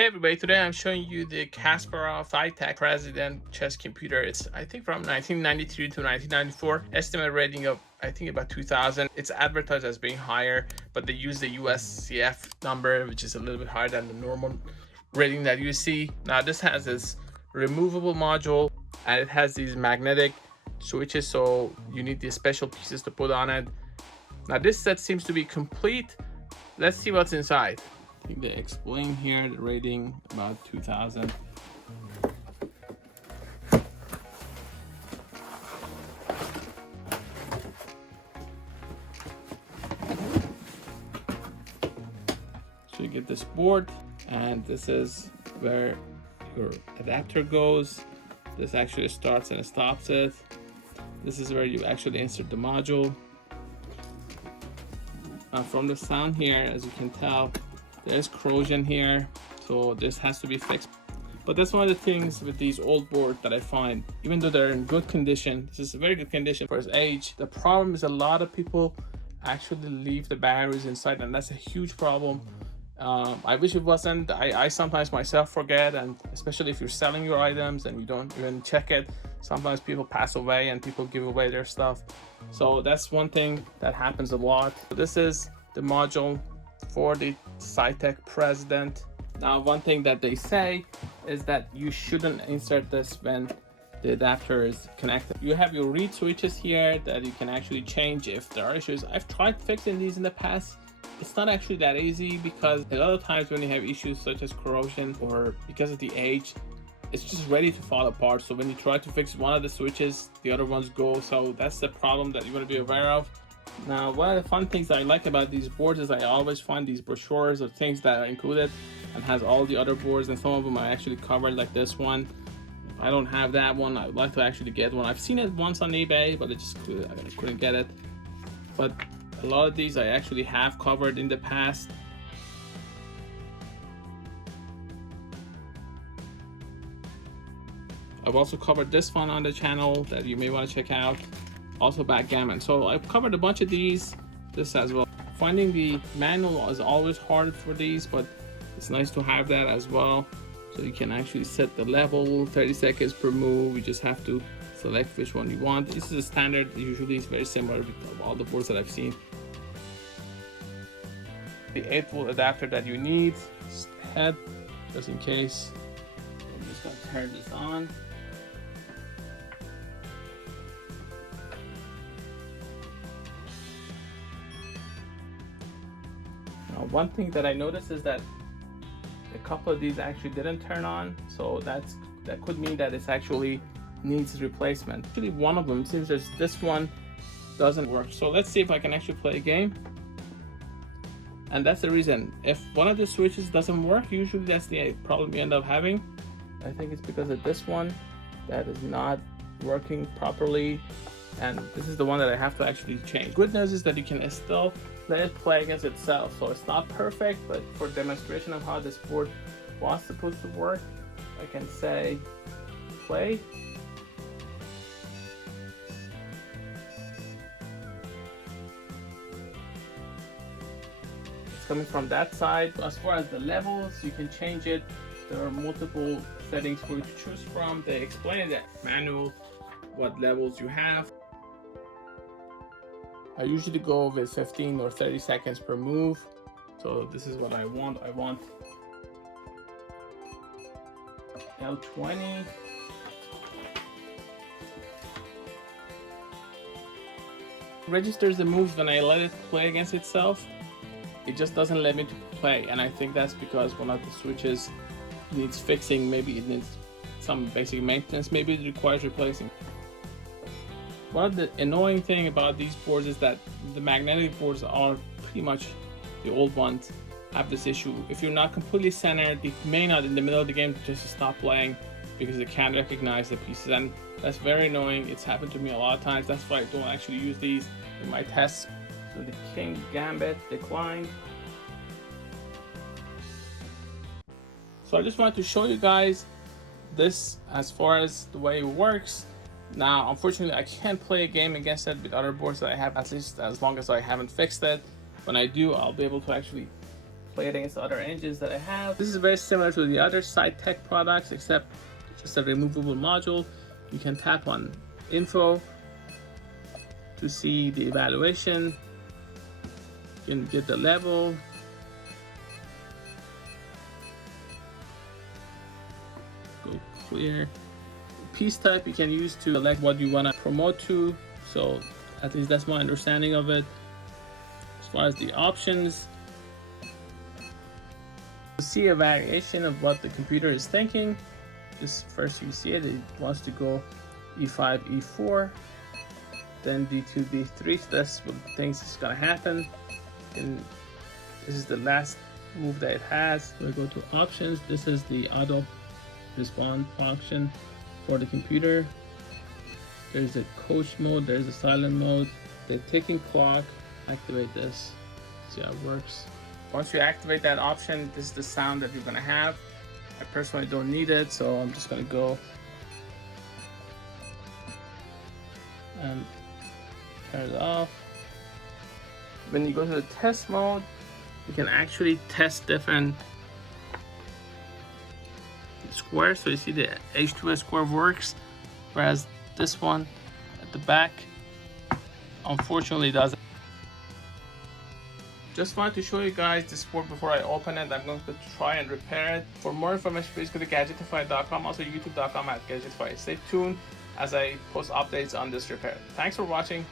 Hey everybody, today I'm showing you the Kasparov Saitek President chess computer. It's I think from 1993 to 1994, estimated rating of I think about 2000. It's advertised as being higher, but they use the USCF number, which is a little bit higher than the normal rating that you see. Now this has this removable module and it has these magnetic switches, so you need these special pieces to put on it. Now this set seems to be complete. Let's see what's inside. I think they explain here the rating about 2000. So you get this board, and this is where your adapter goes. This actually starts and stops it. This is where you actually insert the module. From the sound here, as you can tell, there's corrosion here, so this has to be fixed. But that's one of the things with these old boards that I find, even though they're in good condition, this is a very good condition for its age. The problem is a lot of people actually leave the batteries inside, and that's a huge problem. I wish it wasn't. I sometimes myself forget, and especially if you're selling your items and you don't even check it, sometimes people pass away and people give away their stuff. So that's one thing that happens a lot. So this is the module for the Saitek President. Now, one thing that they say is that you shouldn't insert this when the adapter is connected. You have your reed switches here that you can actually change if there are issues. I've tried fixing these in the past. It's not actually that easy because a lot of times when you have issues such as corrosion or because of the age, it's just ready to fall apart. So when you try to fix one of the switches, the other ones go. So that's the problem that you want to be aware of. Now, one of the fun things that I like about these boards is I always find these brochures of things that are included and has all the other boards, and some of them are actually covered, like this one. If I don't have that one, I would like to actually get one. I've seen it once on eBay, but I couldn't get it. But a lot of these I actually have covered in the past. I've also covered this one on the channel that you may want to check out. Also backgammon. So I've covered a bunch of these, this as well. Finding the manual is always hard for these, but it's nice to have that as well. So you can actually set the level, 30 seconds per move. You just have to select which one you want. This is a standard, usually it's very similar with all the boards that I've seen. The 8-volt adapter that you need, head, just in case. I'm just gonna turn this on. One thing that I noticed is that a couple of these actually didn't turn on, so that could mean that it's actually needs replacement. Actually, one of them seems as this one doesn't work. So let's see if I can actually play a game. And that's the reason. If one of the switches doesn't work, usually that's the problem you end up having. I think it's because of this one that is not working properly, and this is the one that I have to actually change. Good news is that you can still let it play against itself, so it's not perfect, but for demonstration of how this board was supposed to work, I can say play. It's coming from that side. As far as the levels, you can change it. There are multiple settings for you to choose from. They explain in the manual what levels you have. I usually go with 15 or 30 seconds per move. So this is what I want. I want L20. Registers the moves when I let it play against itself. It just doesn't let me play, and I think that's because one of the switches needs fixing. Maybe it needs some basic maintenance. Maybe it requires replacing. One of the annoying thing about these boards is that the magnetic boards are pretty much the old ones have this issue. If you're not completely centered, it may not in the middle of the game just stop playing because it can't recognize the pieces, and that's very annoying. It's happened to me a lot of times. That's why I don't actually use these in my tests. So the King Gambit declined. So I just wanted to show you guys this as far as the way it works. Now, unfortunately, I can't play a game against it with other boards that I have, at least as long as I haven't fixed it. When I do, I'll be able to actually play against other engines that I have. This is very similar to the other Saitek products, except just a removable module. You can tap on info to see the evaluation. You can get the level. Go clear. Piece type you can use to select what you want to promote to. So at least that's my understanding of it. As far as the options, to see a variation of what the computer is thinking. Just first you see it wants to go E5, E4, then D2, D3. So that's what it thinks is gonna happen. And this is the last move that it has. We go to options. This is the auto respond function for the computer. There's a coach mode, there's a silent mode, the ticking clock. Activate this, see how it works. Once you activate that option, this is the sound that you're gonna have. I personally don't need it, so I'm just gonna go and turn it off. When you go to the test mode, you can actually test different squares. So you see the H2S square works, whereas this one at the back unfortunately doesn't. Just wanted to show you guys this board before I open it. I'm going to try and repair it. For more information, please go to Gadgetify.com, also youtube.com/Gadgetify. Stay tuned as I post updates on this repair. Thanks for watching.